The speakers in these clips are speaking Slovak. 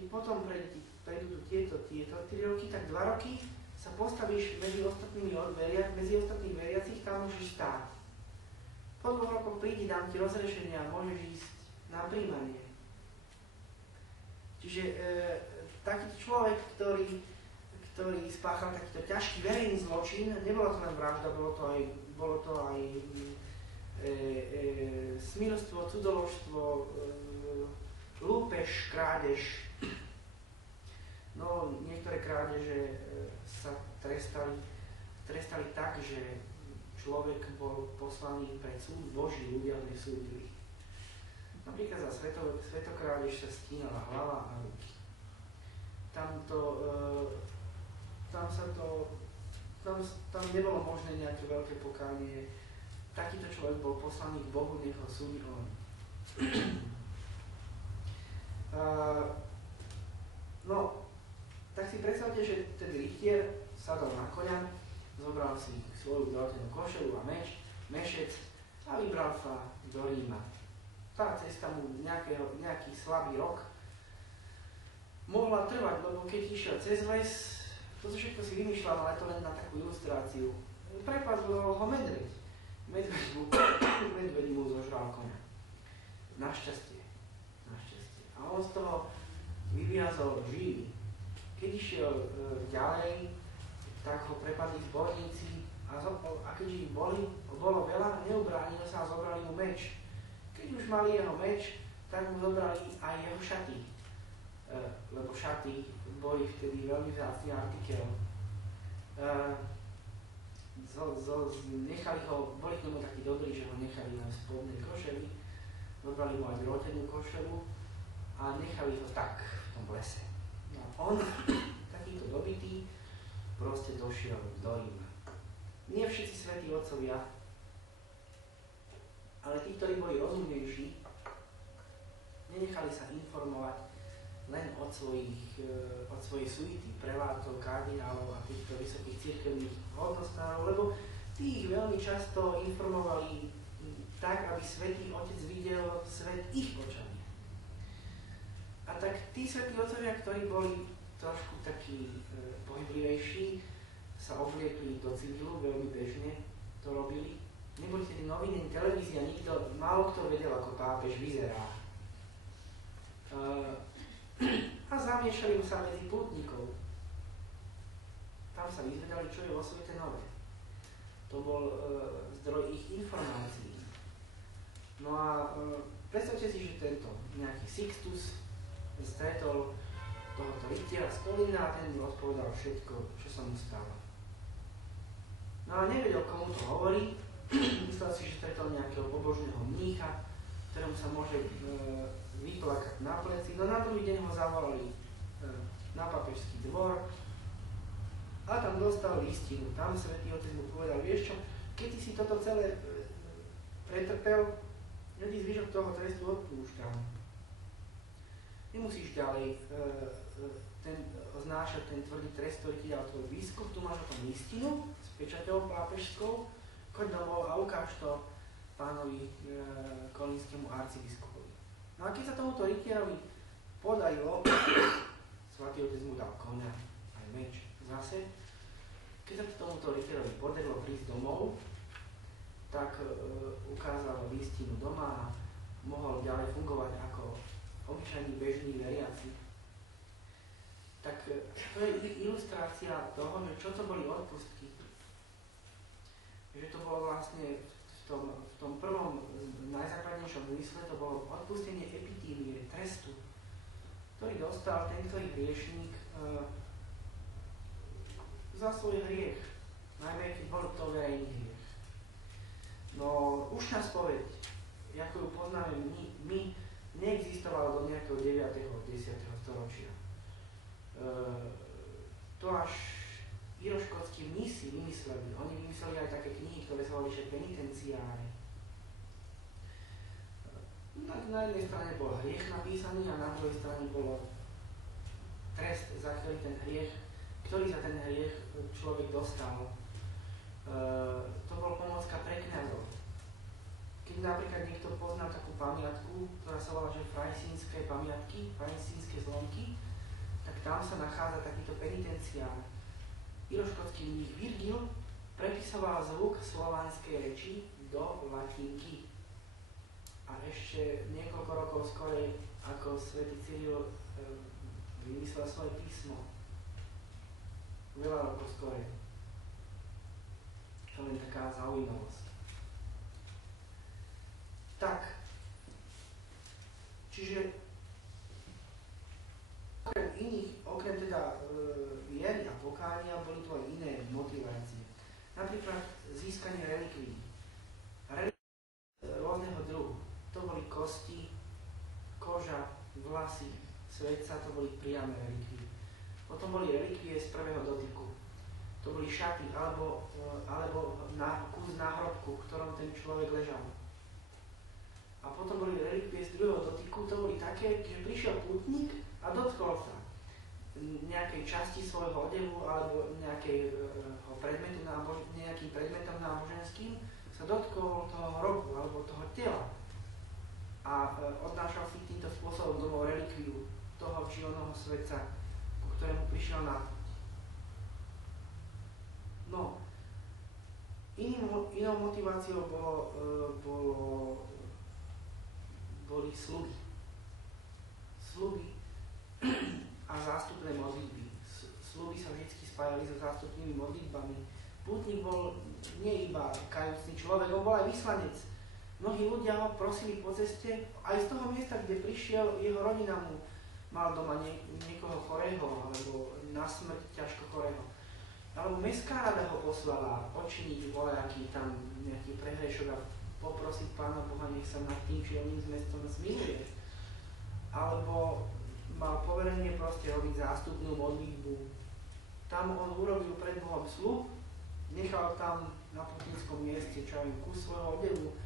keď potom prejdú tieto 3 roky, tak 2 roky sa postavíš medzi ostatných veriacich, tam môžeš stáť. Po 2 rokoch prídi, dám ti rozrešenie a môžeš ísť na príjmanie. Čiže takýto človek, ktorý spáchal takýto ťažký verejný zločin, nebolo to len vražda, bolo to aj smilstvo, cudoložstvo, lúpež, krádež. No, niektoré krádeže sa trestali tak, že človek bol poslaný pred súd Boží, ľudia ho nesúdili. Napríklad za svetokrádež sa stínala hlava a ruky. Tam nebolo možné nejaké veľké pokánie. Takýto človek bol poslaný k Bohu, nech ho súdi on. No, tak si predstavte, že ten rytier sadol na koňa, zobral si svoju zlatenú košelu a mešec a vybral sa do Ríma. Tá cesta mu nejaký slabý rok mohla trvať, lebo keď išiel cez les, to všetko si vymýšľal, ale to len na takú ilustráciu. Prepadlo ho medveď. Medveď mu zožral koňa. Našťastie. A on z toho vyviazol živý. Keď išiel ďalej, tak ho prepadli zborníci a keďže ich bolo veľa, neubránil sa a zobrali mu meč. Keď už mali jeho meč, tak mu zobrali aj jeho šaty. Lebo šaty boli vtedy veľmi vzácny artikel. Nechali ho, boli k nemu takí dobrí, že ho nechali na spodnej košeli, zobrali mu aj rotenú košelu a nechali ho tak v tom lese. No on, takýto dobitý, proste došiel do Ríma. Nie všetci svätí otcovia, ale tí, ktorí boli rozumnejší, nenechali sa informovať len od svojej suity, prelátov, kardinálov a týchto vysokých cirkevných hodnostárov, lebo tí ich veľmi často informovali tak, aby Svätý Otec videl svet ich očami. A tak tí svätí otcovia, ktorí boli trošku takí pohyblivejší, sa obliekli do civilu, veľmi bežne to robili. Neboli tedy noviny, televízia, málo kto vedel, ako pápež vyzerá. A zamiešali sa medzi pútnikov. Tam sa vyzvedali, čo je vo svete nové. To bol zdroj ich informácií. No a predstavte si, že tento nejaký Sixtus stretol tohoto rytiera z Kolína a ten mu odpovedal všetko, čo sa mu stalo. No a nevedel, komu to hovorí. Myslel si, že stretol nejakého pobožného mnícha, ktorému sa môže vyplakať na pleci. No na druhý deň ho zavolali na papežský dvor a tam dostal listinu. Tam Svätý Otec mu povedal, vieš čo, keď si toto celé pretrpel, ja ti zvyšok toho trestu odpúšťam. Nemusíš ďalej znášať ten tvrdý trest, ktorý ti dal tvoj biskup. Tu máš o tom listinu s pečaťou pápežskou. Choď domov a ukáž to pánovi kolínskému arcibiskupovi. No a keď sa tomuto rytierovi podarilo, Svätý Otec mu dal koňa aj meč zase, keď sa tomuto rytierovi podarilo prísť domov, tak ukázal listinu doma a mohol ďalej fungovať ako obyčajný bežný veriaci. Tak to je ilustrácia toho, že čo to boli odpustky. Že to bolo vlastne v tom prvom najzákladnejšom zmysle, to bolo odpustenie epitímie, trestu, ktorý dostal ten, ktorý hriešník za svoj hriech, najmä keď bol to verejný hriech. No už na spoveď, ako ju poznáme my neexistovala do nejakého 9. 10. storočia. To až iroškótski mnísi vymysleli. Oni vymysleli aj také knihy, ktoré sa volali penitenciáre. Na jednej strane bol hriech napísaný a na druhej strane bolo trest za ten hriech, ktorý za ten hriech človek dostal. To bol pomocka pre kňazov. Keď napríklad niekto pozná takú pamiatku, ktorá sa volá, že frajsínske pamiatky, frajsínske zlomky, tam sa nachádza takýto penitenciál. Iroškotský mních Virgil prepisoval zvuk slovanskej reči do latinky. A ešte niekoľko rokov skorej, ako svätý Cyril vymyslel svoje písmo. Veľa rokov skorej. To len taká zaujímavosť. Tak, čiže okrem teda viery a pokánia boli tu aj iné motivácie. Napríklad získanie relikví. Rôzneho druhu. To boli kosti, koža, vlasy, svetca, to boli priame relikvie. Potom boli relikvie z prvého dotyku. To boli šaty alebo kus náhrobku, v ktorom ten človek ležal. A potom boli relikvie z druhého dotyku, to boli také, že prišiel pútnik a dotkol sa nejakej časti svojho odevu alebo nejakým predmetom náboženským, sa dotkol toho hrobu alebo toho tela a odnášal si týmto spôsobom domov relikviu toho či onoho svetca, ku ktorému prišiel na. No, inou motiváciou boli sľuby. Sľuby a zástupné modlitby. Sľuby sa vždy spájali so zástupnými modlitbami. Pútnik bol nie iba kajúcný človek, on bol aj vyslanec. Mnohí ľudia ho prosili po ceste, aj z toho miesta, kde prišiel, jeho rodina mu mal doma niekoho chorého, alebo na smrť ťažko chorého. Alebo mestská rada ho poslala odčiniť voľaký tam nejaký prehrešok a poprosiť Pána Boha, nech sa nad tým či oným z mestom zmiluje. Alebo mal poverenie proste robiť zástupnú modlitbu. Tam on urobil pred Bohom sľub, nechal tam na putnickom mieste kus svojho odevu,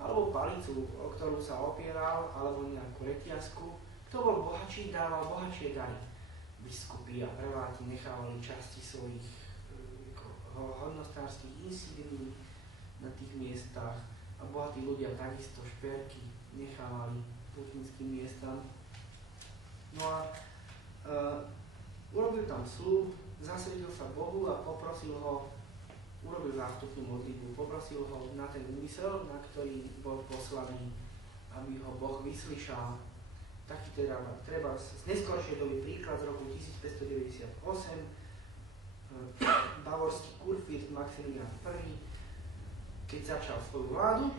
alebo palicu, o ktorú sa opieral, alebo nejakú reťazku. Kto bol bohatší, dával bohatšie dary. Biskupy a preláti nechávali časti svojich hodnostárskych insígnií na tých miestach a bohatí ľudia takisto šperky nechávali putnickým miestam. No a urobil tam sľub, zasvedil sa Bohu a poprosil ho, urobil zástupnú modlitbu, poprosil ho na ten úmysel, na ktorý bol poslaný, aby ho Boh vyslyšal. Taký teda treba z neskoršej doby príklad z roku 1598, bavorský kurfürst Maximilian I, keď začal svoju vládu,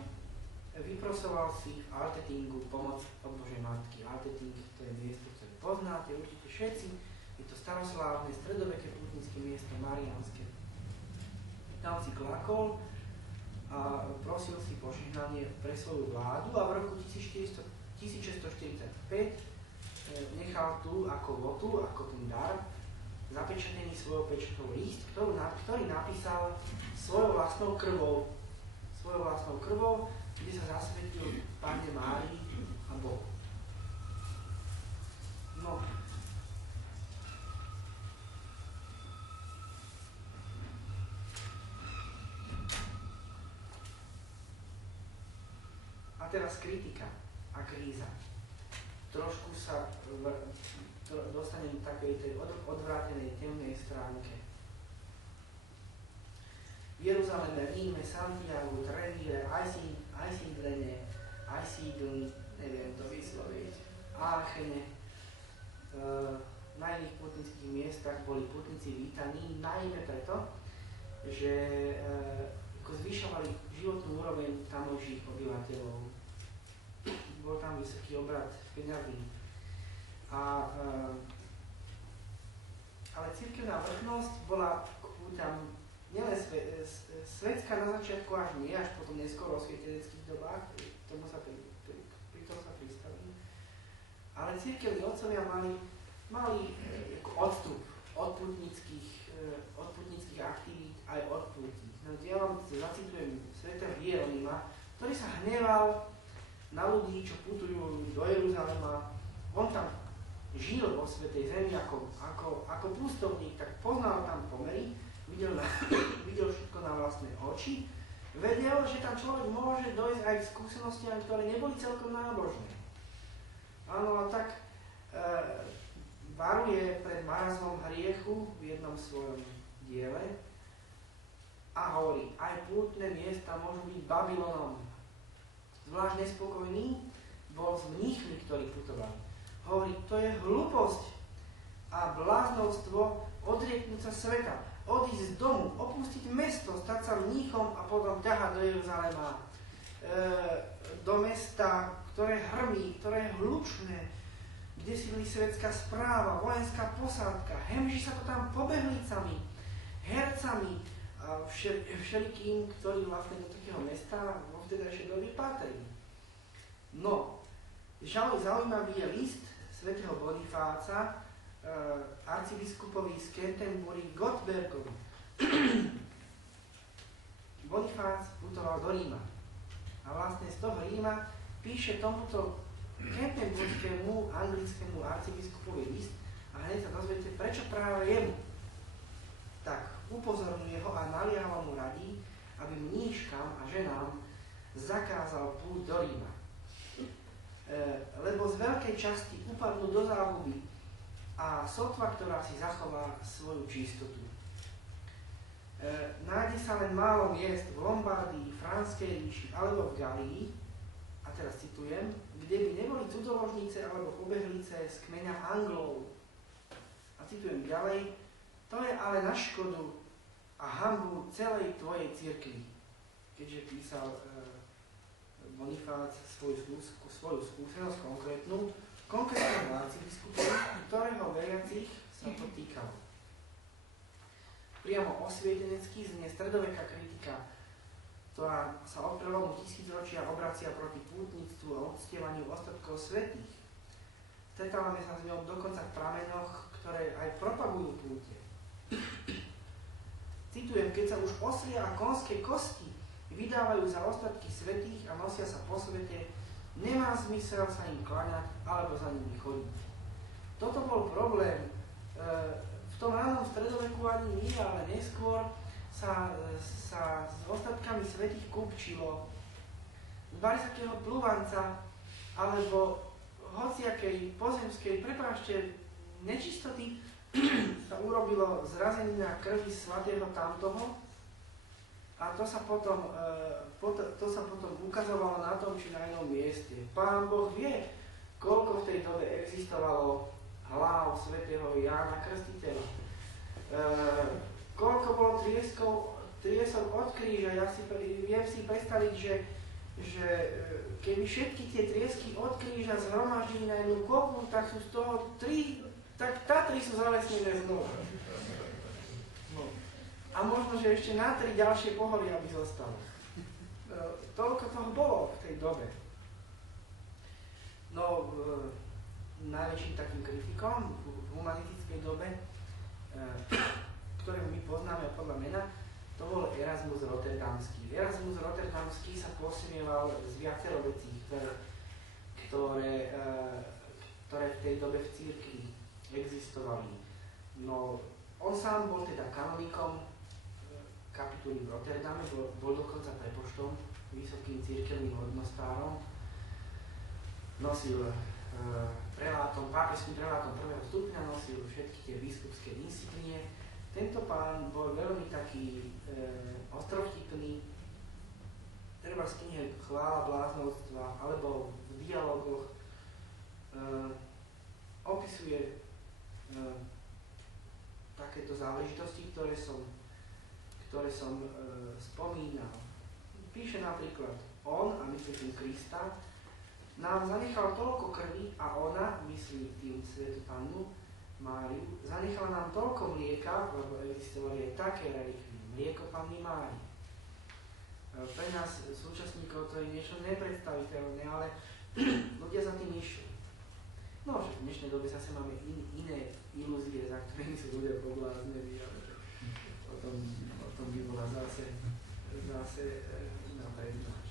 vyprosoval si v Altettingu pomoc od Božej Matky. Altetting to je miesto, ktoré poznáte určite všetci, je to staroslávne, stredoveké pútnické miesto, mariánske. Tam si klakol a prosil si požehnanie pre svoju vládu a v roku 1645 nechal tu ako votu, ako ten dar, zapečatený svojou pečatou list, ktorý napísal svojou vlastnou krvou, kde sa zasvetil Panne Márii a Bohu. No. A teraz kritika a kríza. Trošku sa dostanem v takej tej odvrátenej temnej stránke. V Jeruzaleme, Ríme, Santiago, Trevire, Eislene, neviem to vysloviť, Áchene, na iných putnických miestach boli putníci vítaní, najmä preto, že zvyšovali životnú úroveň tamojších obyvateľov. Bol tam vysoký obrad peňazí. Ale cirkevná vrchnosť bola tam nielen svetská na začiatku až nie, až potom neskôr v osvieteneckých dobách, pri tom sa pristavím. Ale cirkevní otcovia mali odstup od putnických aktivít aj od púti. No, ja vám zacitujem svätého Hieronima, ktorý sa hneval na ľudí, čo putujú do Jeruzalema. On tam žil vo Svätej Zemi ako pustovník, tak poznal tam pomery, videl všetko na vlastné oči, vedel, že tam človek môže dojsť aj k skúsenostiam, ktoré neboli celkom nábožné. Áno, a tak varuje pred veku v jednom svojom diele a hovorí, aj pútne miesta môžu byť Babylonom. Zvlášť nespokojný bol s mníchmi, ktorí putovali. Hovorí, to je hlúposť a bláznovstvo odrieknúť sa sveta, odísť z domu, opustiť mesto, stať sa mníchom a potom ťahať do Jeruzalema, do mesta, ktoré hrmí, ktoré je hlučné, kde sídli svetská správa, vojenská posádka, hemží sa to tam pobehlicami, hercami a všelikým, ktorí vlastne do takého mesta vo vtedajšej dobe patrili. No, zaujímavý je list svätého Bonifáca arcibiskupovi z Canterbury Gottbergovi. Bonifác putoval do Ríma a vlastne z toho Ríma píše tomuto canterburskému anglickému arcibiskupovi list a hneď sa dozviete, prečo práve jemu. Tak upozorňuje ho a naliehavo mu radí, aby mníškam a ženám zakázal púť do Ríma. Lebo z veľkej časti upadnú do záhuby a sotva, ktorá si zachová svoju čistotu. Nájde sa len málo miest v Lombardii, Franskej ríši alebo v Galii, a teraz citujem, kde by neboli cudzoložnice alebo pobehlice z kmeňa Anglov. A citujem ďalej, to je ale na škodu a hanbu celej tvojej cirkvi. Keďže písal Bonifác svoju skúsenosť konkrétnu arcibiskupovi, ktorého veriacich sa to týkalo. Priamo osvietenecký znie stredoveká kritika, ktorá sa od prelomu tisícročia obracia proti pútnictvu a uctievaniu ostatkov svätých. Stretávame sa s ňou dokonca v pramenoch, ktoré aj propagujú púte. Citujem, keď sa už oslie a konské kosti vydávajú za ostatky svätých a nosia sa po svete, nemá zmysel sa im kláňať alebo za nimi chodiť. Toto bol problém v tom ránom stredoveku ani nie, ale neskôr sa s ostatkami svätých kupčilo. Zbali sa takého plúvanca alebo hociakej pozemskej, prepáčte, nečistoty sa urobilo zrazenina krvi svätého tamtoho a to sa potom ukazovalo na tom, či na inom mieste. Pán Boh vie, koľko v tej dobe existovalo hlav svätého Jána Krstiteľa. Koľko bolo triesok od kríža. Ja viem si predstaviť, že keby všetky tie triesky od kríža zhromaždili na jednu kopu, tak sú z toho tak Tatry sú zalesnené znova. No. A možno, že ešte na 3 ďalšie pohoria by zostalo. Toľko toho bolo v tej dobe. No, najväčším takým kritikom v humanitickej dobe, ktorého my poznáme podľa mena, to bol Erasmus Rotterdamský. Erasmus Rotterdamský sa posmieval z viacero vecí, ktoré v tej dobe v cirkvi existovali. No, on sám bol teda kanonikom kapituly v Rotterdame, bol dokonca prepoštom, vysokým cirkevným hodnostárom, nosil pápežským prelátom prvého stupňa, nosil všetky tie biskupské insignie. Tento pán bol veľmi taký ostrovtipný, treba z knihe Chvála bláznovstva, alebo v dialogoch opisuje takéto záležitosti, ktoré som spomínal. Píše napríklad, on, a myslí tým Krista, nám zanechal toľko krvi a ona, myslí tým Svätú Pannu Máriu, zanechala nám toľko mlieka, lebo existovali aj také relikvie, mlieko Panny Mári. Pre nás, súčasníkov, to je niečo nepredstaviteľné, ale ľudia za tým išli. No, že v dnešnej dobe zase máme iné ilúzie, za ktorými sú ľudia pobláznení, ale o tom by bola zase iná prednáška.